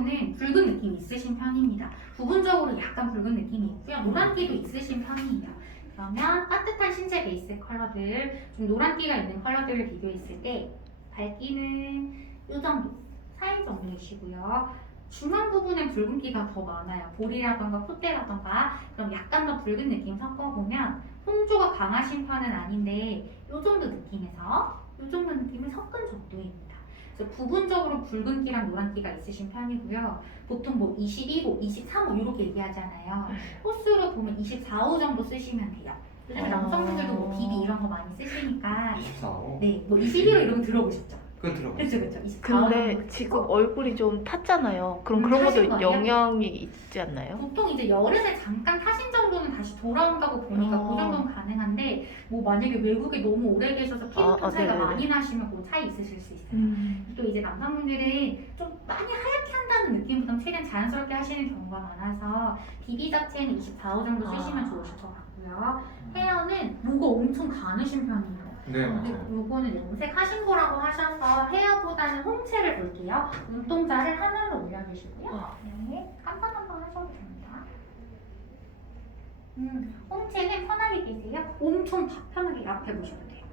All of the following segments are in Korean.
정도는 붉은 느낌이 있으신 편입니다. 부분적으로 약간 붉은 느낌이 있고요. 노란기도 있으신 편이에요. 그러면 따뜻한 신체 베이스 컬러들, 좀 노란기가 있는 컬러들을 비교했을 때 밝기는 이 정도, 사이 정도이시고요. 중앙 부분엔 붉은기가 더 많아요. 볼이라던가 콧대라던가. 그럼 약간 더 붉은 느낌 섞어보면 홍조가 강하신 편은 아닌데 이 정도 느낌에서 이 정도 느낌을 섞은 정도입니다. 그래서 부분적으로 붉은기랑 노란기가 있으신 편이고요. 보통 뭐 21호, 23호 이렇게 얘기하잖아요. 호수로 보면 24호 정도 쓰시면 돼요. 요즘 남성분들도 뭐 비비 이런 거 많이 쓰시니까 24호? 네, 뭐 21호 이런 거 들어보셨죠? 그건 들어봤어요. 그렇죠, 24호 근데 정도 지금 쓰고. 얼굴이 좀 탔잖아요. 그럼 그런 타신 것도 거예요? 영향이 있지 않나요? 보통 이제 여름에 잠깐 타신 정도는 다시 돌아온다고 보니까 그 정도는 가능한데 뭐 만약에 외국에 너무 오래 계셔서 피부톤 차이가 네네네. 많이 나시면 그 차이 있으실 수 있어요. 또 이제 남성분들은 좀 많이 하얗게 한다는 느낌보다는 최대한 자연스럽게 하시는 경우가 많아서 비비 자체는 24호 정도 쓰시면 좋으실 것 같고요. 헤어는 뭐가 엄청 가느신 편이에요. 네, 근데 맞아요. 요거는 염색하신 거라고 하셔서 헤어보다는 홍채를 볼게요. 눈동자를 하늘로 올려주시고요. 네, 깜빡깜빡 하셔도 됩니다. 홍채는 편하게 계세요. 엄청 편하게 앞에 보시면 돼요.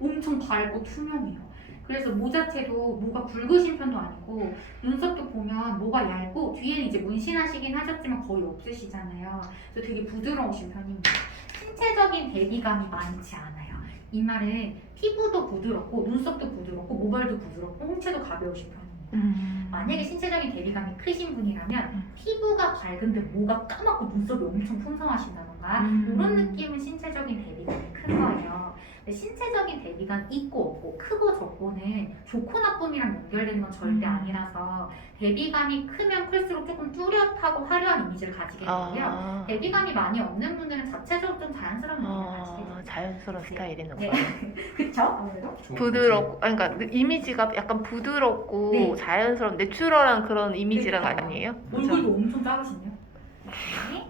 엄청 밝고 투명해요. 그래서 모 자체도 모가 굵으신 편도 아니고 눈썹도 보면 모가 얇고 뒤에는 이제 문신하시긴 하셨지만 거의 없으시잖아요. 그래서 되게 부드러우신 편입니다. 신체적인 대비감이 많지 않아요. 이 말은 피부도 부드럽고 눈썹도 부드럽고 모발도 부드럽고 홍채도 가벼우신 편입니다. 만약에 신체적인 대비감이 크신 분이라면 피부가 밝은데 모가 까맣고 눈썹이 엄청 풍성하신다던가 이런 느낌은 신체적인 대비감이 큰 거예요. 근데 신체적인 대비감 있고 없고 크고 적고는 좋고 나쁨이랑 연결되는 건 절대 아니라서 대비감이 크면 클수록 조금 뚜렷하고 화려한 이미지를 가지게 되고요. 대비감이 많이 없는 분들은 자체적으로 좀 자연스러운 느낌을 가지게 돼요. 자연스러운 네. 스타일이는 네. 거예요. 그쵸? 아무래도? 부드럽고, 아니, 그러니까 이미지가 약간 부드럽고 네. 자연스러운 내추럴한 그런 이미지랑 그쵸. 아니에요? 얼굴도 엄청 작으시네요. 네.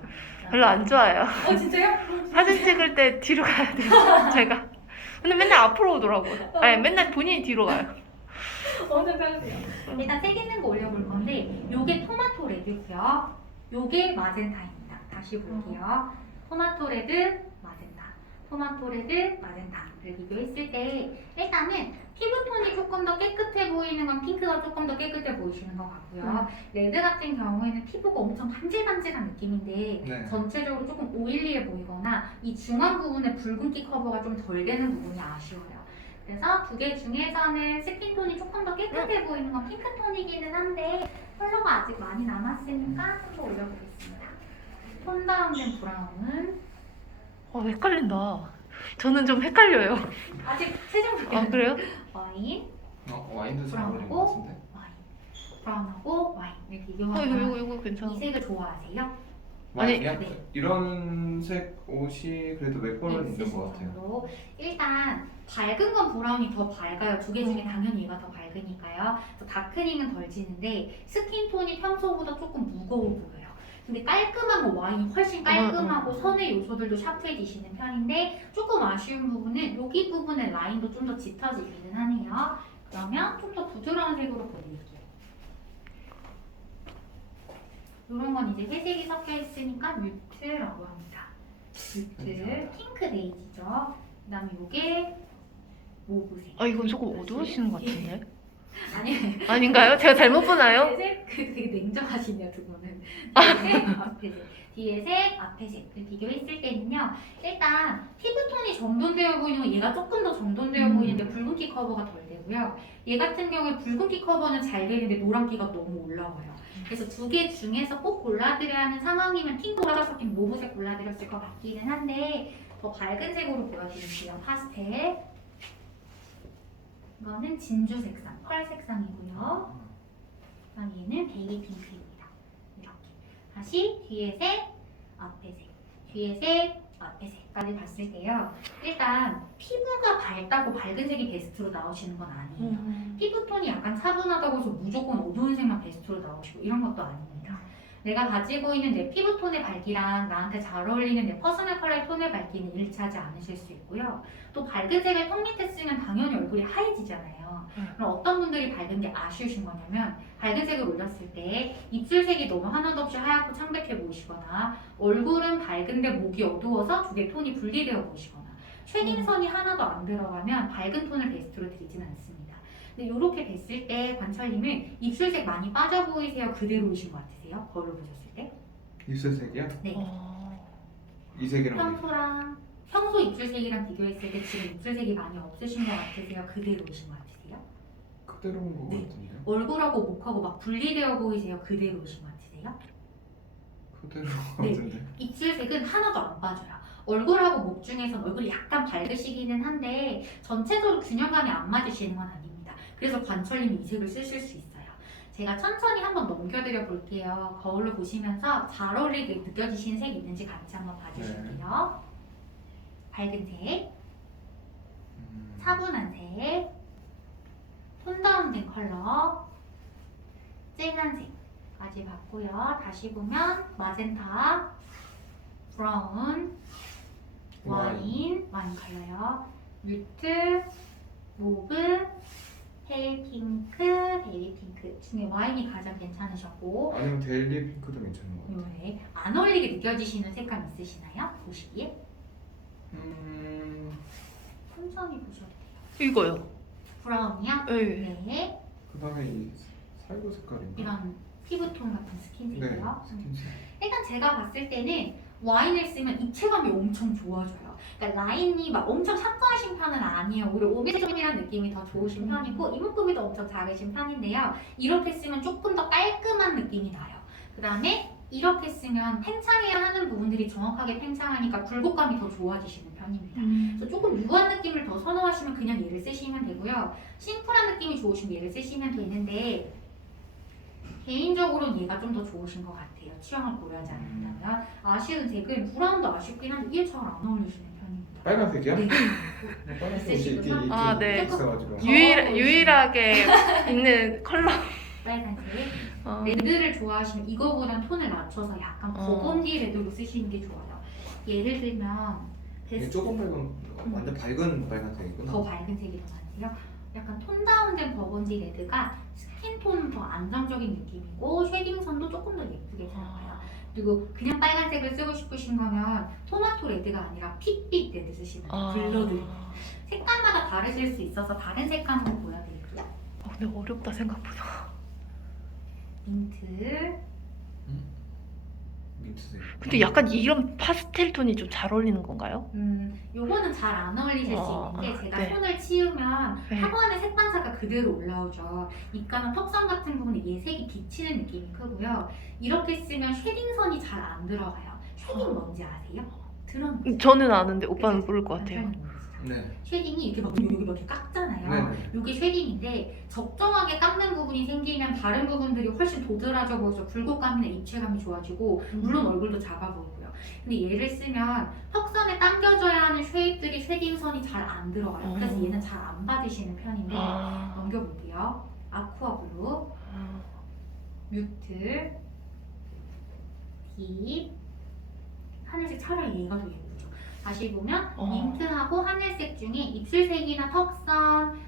별로 안 좋아요. 진짜요? 사진 찍을 때 뒤로 가야 돼요. 제가. 근데 맨날 앞으로 오더라고요. 아니, 맨날 본인이 뒤로 가요. 엄청 작으세요. 일단 색 있는 거 올려볼 건데 요게 토마토 레드고요. 요게 마젠타입니다. 다시 볼게요. 토마토 레드, 마젠타. 토마토 레드, 마젠타를 비교했을 때 일단은 피부톤이 조금 더 깨끗해 보이는 건 핑크가 조금 더 깨끗해 보이시는 것 같고요. 레드 같은 경우에는 피부가 엄청 반질반질한 느낌인데 네. 전체적으로 조금 오일리해 보이거나 이 중앙 부분에 붉은기 커버가 좀 덜 되는 부분이 아쉬워요. 그래서 두 개 중에서는 스킨톤이 조금 더 깨끗해 보이는 건 핑크톤이기는 한데 컬러가 아직 많이 남았으니까 좀 더 올려보겠습니다. 톤 다운된 브라운은 헷갈린다. 저는 좀 헷갈려요. 아직 세정밖에 아, 그래요? 와인, 와인도 잘 어울리는 것 같은데? 와인, 브라운하고 와인을 이거 비교하면 괜찮아. 이 색을 좋아하세요? 와인이요? 네. 이런 색 옷이 그래도 몇 번은 있는 있으신 것 같아요. 정도. 일단 밝은 건 브라운이 더 밝아요. 두 개 중에 당연히 얘가 더 밝으니까요. 그래서 다크닝은 덜 지는데 스킨톤이 평소보다 조금 무거워 보여요. 근데 깔끔한 거 와인이 훨씬 깔끔하고 선의 요소들도 샤프해지시는 편인데 조금 아쉬운 부분은 여기 부분의 라인도 좀 더 짙어지기는 하네요. 그러면 좀 더 부드러운 색으로 보여드릴게요. 이런 건 이제 회색이 섞여 있으니까 뮤트라고 합니다. 뮤트, 핑크 베이지죠. 그 다음에 이게 모브색. 이건 조금 어두우시는 것 같은데? 아니, 아닌가요? 제가 잘못 보나요? 뒤에 색, 되게 냉정하시네요, 두 분은. 뒤에 색, 앞에 색. 뒤에 색, 앞에 색을 비교했을 때는요. 일단 피부톤이 정돈되어 보이는 건 얘가 조금 더 정돈되어 보이는데 붉은기 커버가 덜 되고요. 얘 같은 경우에 붉은기 커버는 잘 되는데 노란기가 너무 올라와요. 그래서 두 개 중에서 꼭 골라드려야 하는 상황이면 핑크가 섞인 모브색 골라드렸을 것 같기는 한데 더 밝은 색으로 보여드릴게요. 파스텔. 이거는 진주 색상, 펄 색상이고요. 그다음 얘는 베이비 핑크입니다. 이렇게. 다시 뒤에 색, 앞에 색, 뒤에 색, 앞에 색까지 봤을 때요. 일단 피부가 밝다고 밝은 색이 베스트로 나오시는 건 아니에요. 피부톤이 약간 차분하다고 해서 무조건 어두운 색만 베스트로 나오시고 이런 것도 아닙니다. 내가 가지고 있는 내 피부톤의 밝기랑 나한테 잘 어울리는 내 퍼스널 컬러의 톤의 밝기는 일치하지 않으실 수 있고요. 또 밝은 색을 턱 밑에 쓰면 당연히 얼굴이 하얘지잖아요. 그럼 어떤 분들이 밝은 게 아쉬우신 거냐면 밝은 색을 올렸을 때 입술색이 너무 하나도 없이 하얗고 창백해 보이시거나 얼굴은 밝은데 목이 어두워서 두 개 톤이 분리되어 보이시거나 쉐딩선이 하나도 안 들어가면 밝은 톤을 베스트로 드리진 않습니다. 근데 이렇게 됐을 때 관철님은 입술색 많이 빠져 보이세요? 그대로이신 것 같으세요? 거울을 보셨을 때? 입술색이요? 네. 이 색이랑 평소 입술색이랑 비교했을 때 지금 입술색이 많이 없으신 것 같으세요? 그대로이신 것 같으세요? 그대로인 것 네. 같은데요? 얼굴하고 목하고 막 분리되어 보이세요? 그대로이신 것 같으세요? 그대로인 것 네. 같은데. 입술색은 하나도 안 빠져요. 얼굴하고 목 중에서 얼굴이 약간 밝으시기는 한데 전체적으로 균형감이 안 맞으시는 건 아닙니다. 그래서 관철님이 이 색을 쓰실 수 있어요. 제가 천천히 한번 넘겨드려 볼게요. 거울로 보시면서 잘 어울리게 느껴지시는 색 있는지 같이 한번 봐주실게요. 밝은 색, 차분한 색, 톤 다운된 컬러, 쨍한 색까지 봤고요. 다시 보면 마젠타, 브라운, 와인 컬러요. 뮤트, 모브, 페일 핑크, 베이비 핑크 중에 와인이 가장 괜찮으셨고 아니면 데일리 핑크도 괜찮은 것 같아요. 네. 안 어울리게 느껴지시는 색감 있으시나요? 보시기에? 천천히 보셔도 돼요. 이거요. 브라운이요? 네. 네. 그 다음에 이 살구 색깔인가? 이런 피부톤 같은 네, 스킨색이요. 스킨색. 일단 제가 봤을 때는 와인을 쓰면 입체감이 엄청 좋아져요. 그러니까 라인이 막 엄청 샤프하신 편은 아니에요. 오히려 오밀조밀한 느낌이 더 좋으신 편이고 이목구비도 엄청 작으신 편인데요. 이렇게 쓰면 조금 더 깔끔한 느낌이 나요. 그 다음에 이렇게 쓰면 팽창해야 하는 부분들이 정확하게 팽창하니까 굴곡감이 더 좋아지시는 편입니다. 그래서 조금 유한 느낌을 더 선호하시면 그냥 얘를 쓰시면 되고요. 심플한 느낌이 좋으시면 얘를 쓰시면 되는데 개인적으로는 얘가 좀 더 좋으신 것 같아요. 취향을 고려하지 않는다면. 아쉬운 색은 브라운도 아쉽긴 한데 이게 잘 안 어울리시는 편입니다. 빨간색이요? 네. 빨간색 옷이 있긴 있으시구나. 아, 네. 있어가지고. 유일하게 있는 컬러. 빨간색. 어. 레드를 좋아하시면 이거보단 톤을 맞춰서 약간 어. 버건디 레드로 쓰시는 게 좋아요. 예를 들면 이게 베스트 조금 밝은, 완전 밝은 빨간색이구나. 더 밝은 색이 더 많아요. 약간 톤 다운된 버건디 레드가 스킨톤은 더 안정적인 느낌이고 쉐딩선도 조금 더 예쁘게 들어가요. 그리고 그냥 빨간색을 쓰고 싶으신 거면 토마토 레드가 아니라 핏빛 레드 쓰시면 돼요. 블러드. 색깔마다 다르실 수 있어서 다른 색감으로 보여드릴게요. 근데 어렵다 생각보다. 민트, 민트색. 근데 약간 이런 파스텔 톤이 좀 잘 어울리는 건가요? 요거는 잘 안 어울리실 수 있는데 제가 네. 손을 치우면 네. 하관의 색 반사가 그대로 올라오죠. 입가나 턱선 같은 부분에 얘 색이 비치는 느낌이 크고요. 이렇게 쓰면 쉐딩선이 잘 안 들어가요. 쉐딩 뭔지 아세요? 들어는 저는 아는데 오빠는 모를 것 같아요. 네. 쉐딩이 이렇게 막 여기 이렇게 깎잖아요. 네네. 이게 쉐딩인데 적정하게 깎는 부분이 생기면 다른 부분들이 훨씬 도드라져 보여서 굴곡감이나 입체감이 좋아지고 물론 얼굴도 작아 보이고요. 근데 얘를 쓰면 턱선에 당겨져야 하는 쉐입들이 쉐딩선이 잘 안 들어가요. 그래서 얘는 잘 안 받으시는 편인데 넘겨볼게요. 아쿠아 블루, 뮤트, 딥, 하늘색 차라리 얘가 더 예쁘죠. 다시 보면 민트하고 하늘색 중에 입술색이나 턱선,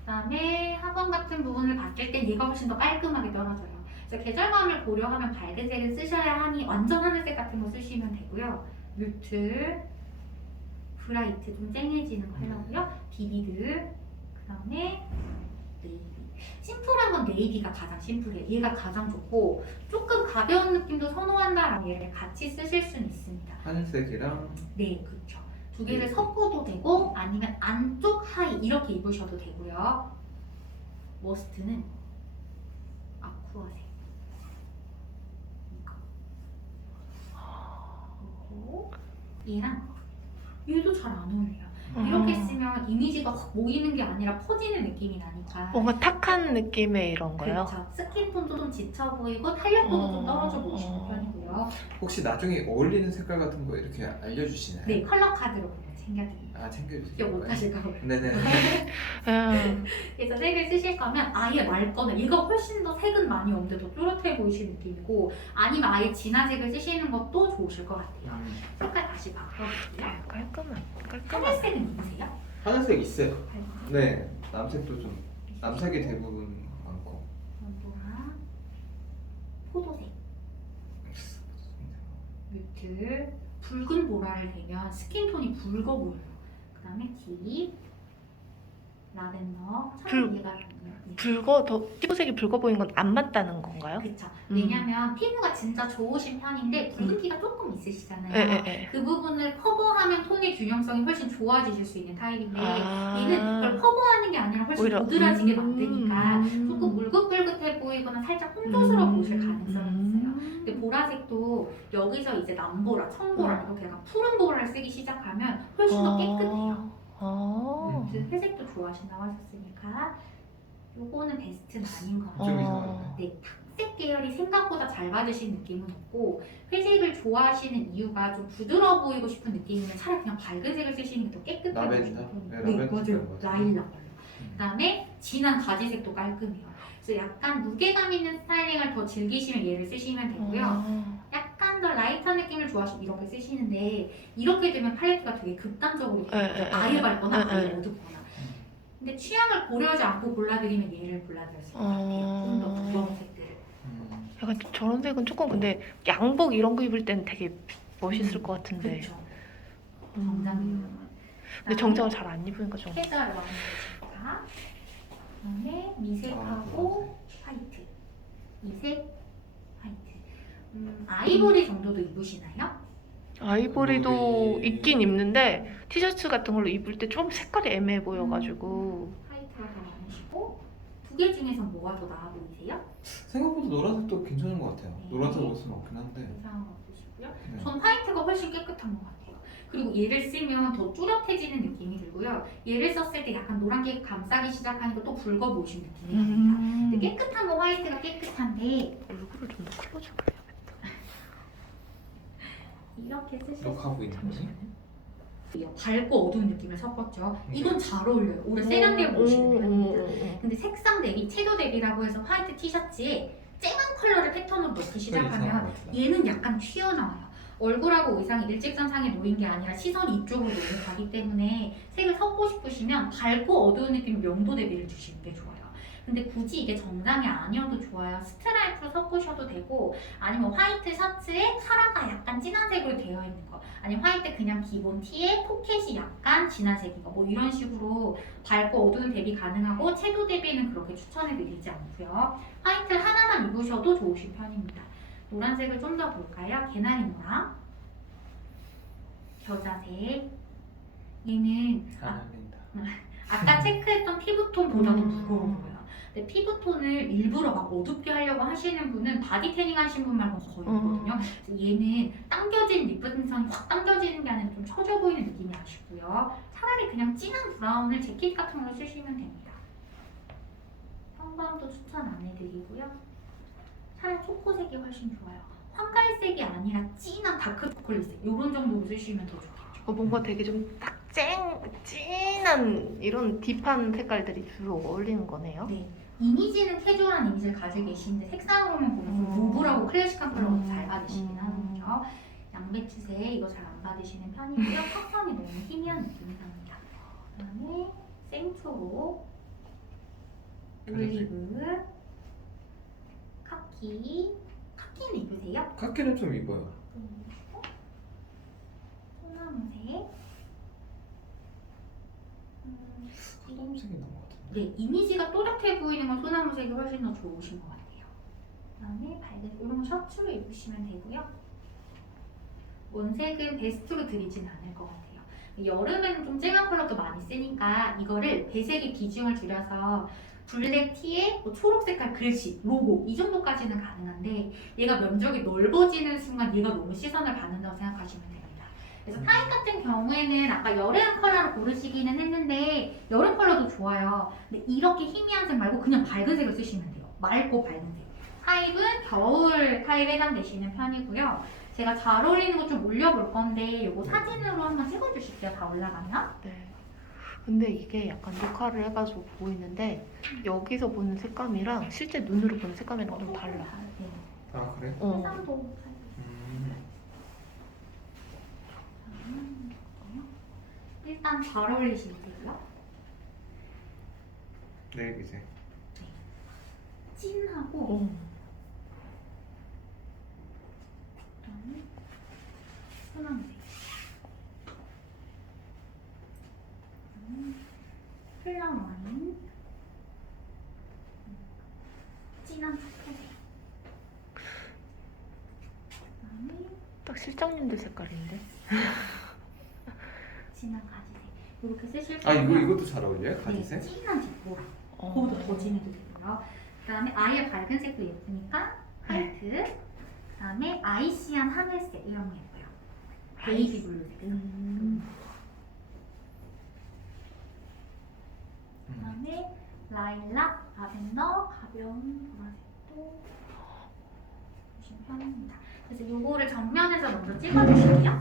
그다음에 하관 같은 부분을 봤을 땐 얘가 훨씬 더 깔끔하게 떨어져요. 그래서 계절감을 고려하면 밝은 색을 쓰셔야 하니 완전 하늘색 같은 거 쓰시면 되고요. 뮤트, 브라이트 좀 쨍해지는 컬러고요. 비비드, 그다음에 네이비. 심플한 건 네이비가 가장 심플해요. 얘가 가장 좋고 조금 가벼운 느낌도 선호한다라면 얘를 같이 쓰실 수는 있습니다. 하늘색이랑 네, 그렇죠. 두 개를 섞어도 되고 아니면 안쪽 하의 이렇게 입으셔도 되고요. 머스트는 아쿠아색. 이거. 그리고 얘랑 얘도 잘 안 어울려요. 이렇게 쓰면 이미지가 확 모이는 게 아니라 퍼지는 느낌이 나니까. 뭔가 탁한 느낌의 이런 거요? 그렇죠. 스킨톤도 좀 지쳐 보이고 탄력도도 좀 떨어져 보이시는 편이고요. 혹시 나중에 어울리는 색깔 같은 거 이렇게 알려주시나요? 네, 컬러 카드로 보여드릴게요. 챙겨드립니다. 아 챙겨주세요. 기억 못하실까 봐. 네네. 그래서 색을 쓰실 거면 아예 맑거나 얘가 훨씬 더 색은 많이 없는데 더 뚜렷해 보이시는 느낌이고 아니면 아예 진한 색을 쓰시는 것도 좋으실 것 같아요. 색깔 다시 바꿔볼게요. 깔끔한. 하늘색은 있으세요? 하늘색 있어요. 네. 남색도 좀 남색이 대부분 많고. 연보라, 포도색, 뮤트, 붉은 보라를 대면 스킨톤이 붉어 보여요. 그 다음에 딥, 라벤더, 참 이해가 안 돼요. 붉어 더 피부색이 붉어 보이는 건 안 맞다는 건가요? 그쵸. 왜냐면 피부가 진짜 좋으신 편인데 붉은기가 조금 있으시잖아요. 예. 그 부분을 커버하면 톤의 균형성이 훨씬 좋아지실 수 있는 타입인데 아. 얘는 그걸 커버하는 게 아니라 훨씬 오히려 도드라지게 만드니까 조금 울긋불긋해 보이거나 살짝 혼조스러워 보실 가능성이 있어요. 근데 보라색도 여기서 이제 남보라, 청보라 이렇게 약간 푸른 보라를 쓰기 시작하면 훨씬 더 깨끗해요. 그 회색도 좋아하신다고 하셨으니까 요거는 베스트는 아닌 것 같아요. 좀 이상한데. 네, 탁색 계열이 생각보다 잘 받으신 느낌은 없고 회색을 좋아하시는 이유가 좀 부드러워 보이고 싶은 느낌이면 차라리 그냥 밝은 색을 쓰시는 게 더 깨끗해 라벤더? 보이시는 편이에요. 네, 네, 라벤더 맞아요. 색깔 맞아요. 라일락 컬러. 그다음에 진한 가지색도 깔끔해요. 그래서 약간 무게감 있는 스타일링을 더 즐기시면 얘를 쓰시면 되고요. 약간 더 라이트한 느낌을 좋아하시면 이렇게 쓰시는데 이렇게 되면 팔레트가 되게 극단적으로 돼요. 아예 밝거나 아예 어둡거나. 근데 취향을 고려하지 않고 골라드리면 얘를 골라드릴 수 있는 좀 더 부드러운 색들을. 약간 저런 색은 조금 근데 양복 이런 거 입을 때는 되게 멋있을 것 같은데. 그렇죠. 정장이요. 근데 정장을 잘 안 입으니까 좀. 캐주얼 와인이니까. 그다음에 미색하고 화이트. 미색, 화이트. 아이보리 정도도 입으시나요? 아이보리도 입긴 입는데 티셔츠 같은 걸로 입을 때 좀 색깔이 애매해 보여가지고. 화이트가 더 많으시고 두 개 중에서 뭐가 더 나아 보이세요? 생각보다 노란색도 괜찮은 것 같아요. 네. 노란색 옷은 없긴 한데. 이상한 거 없으시고요. 네. 전 화이트가 훨씬 깨끗한 것 같아요. 그리고 얘를 쓰면 더 뚜렷해지는 느낌이 들고요. 얘를 썼을 때 약간 노란게 감싸기 시작하니까 또 붉어 보이신 느낌이 납니다. 근데 깨끗한 거 화이트가 깨끗한데 얼굴을 좀 더 클로즈업 해야겠다. 이렇게 쓰실 수 이렇게 하고 있는 거지? 밝고 어두운 느낌을 섞었죠. 이건 잘 어울려요. 오히려 세련되어 보이시는 편입니다. 근데 색상 대비, 채도 대비라고 해서 화이트 티셔츠에 쨍한 컬러를 패턴으로 넣기 시작하면 얘는 약간 튀어나와요. 얼굴하고 의상이 일직선상에 놓인 게 아니라 시선이 이쪽으로 넘어가기 때문에 색을 섞고 싶으시면 밝고 어두운 느낌 명도 대비를 주시는 게 좋아요. 근데 굳이 이게 정장이 아니어도 좋아요. 스트라이프로 섞으셔도 되고 아니면 화이트 셔츠에 카라가 약간 진한 색으로 되어 있는 거 아니면 화이트 그냥 기본 티에 포켓이 약간 진한 색인 거 뭐 이런 식으로 밝고 어두운 대비 가능하고 채도 대비는 그렇게 추천해드리지 않고요. 화이트 하나만 입으셔도 좋으신 편입니다. 노란색을 좀 더 볼까요? 개나리 노랑, 겨자색. 얘는 안 어울린다. 아까 체크했던 피부톤보다도 무거워 보여요. 근데 피부톤을 일부러 막 어둡게 하려고 하시는 분은 바디 태닝 하신 분 말고 거의 없거든요. 그래서 얘는 당겨진 리프팅선이 확 당겨지는 게 아니라 좀 처져 보이는 느낌이 아쉽고요. 차라리 그냥 진한 브라운을 재킷 같은 걸로 쓰시면 됩니다. 형광도 추천 안 해드리고요. 차라리 초코색이 훨씬 좋아요. 황갈색이 아니라 진한 다크 초콜릿색 이런 정도로 쓰시면 더 좋겠죠. 뭔가 되게 좀 딱 진한 이런 딥한 색깔들이 주로 어울리는 거네요. 네. 이미지는 캐주얼한 이미지를 가지고 계시는데 색상으로만 보면 좀 노블하고 클래식한 컬러가 잘 받으시긴 하는 거죠. 양배추색 이거 잘 안 받으시는 편이고요. 턱선이 너무 희미한 느낌이 납니다. 그다음에 생초록, 올리브, 카키는 입으세요? 카키는 좀 입어요. 소나무색. 소나무색이 나은 것 같은데. 네, 이미지가 또렷해 보이는 건 소나무색이 훨씬 더 좋으신 것 같아요. 그다음에 밝은 이런 거 셔츠로 입으시면 되고요. 원색은 베스트로 드리진 않을 것 같아요. 여름에는 좀 쨍한 컬러도 많이 쓰니까 이거를 배색의 비중을 줄여서 블랙 티에 뭐 초록 색깔 글씨, 로고 이 정도까지는 가능한데 얘가 면적이 넓어지는 순간 얘가 너무 시선을 받는다고 생각하시면 됩니다. 그래서 타입 같은 경우에는 아까 여름 컬러를 고르시기는 했는데 여름 컬러도 좋아요. 근데 이렇게 희미한 색 말고 그냥 밝은 색을 쓰시면 돼요. 맑고 밝은 색. 타입은 겨울 타입에 해당되시는 편이고요. 제가 잘 어울리는 거 좀 올려볼 건데 요거 사진으로 한번 찍어주실게요. 다 올라가면. 네. 근데 이게 약간 녹화를 해가지고 보이는데 여기서 보는 색감이랑 실제 눈으로 보는 색감이랑 좀 달라. 네. 아 그래? 해상도 일단 잘 어울리시고요. 네 이제 진하고 어. 그다음에 순한색. 플랑 와인. 진한 초코색. 그다음에 딱 실장님들 색깔인데. 진한 가지색. 이렇게 쓰실 아 거면 이것도 잘 어울려요? 네, 가지색? 진한 뒷보라. 어. 그거보다 더 진해도 되고요. 그다음에 아예 밝은 색도 예쁘니까 화이트. 그다음에 아이시한 하늘색 이런 거 예뻐요. 베이비 블루색. 그다음에 라일락, 라벤더, 가벼운 보라색도 보시면 편합니다. 그래서 요거를 정면에서 먼저 찍어주실게요.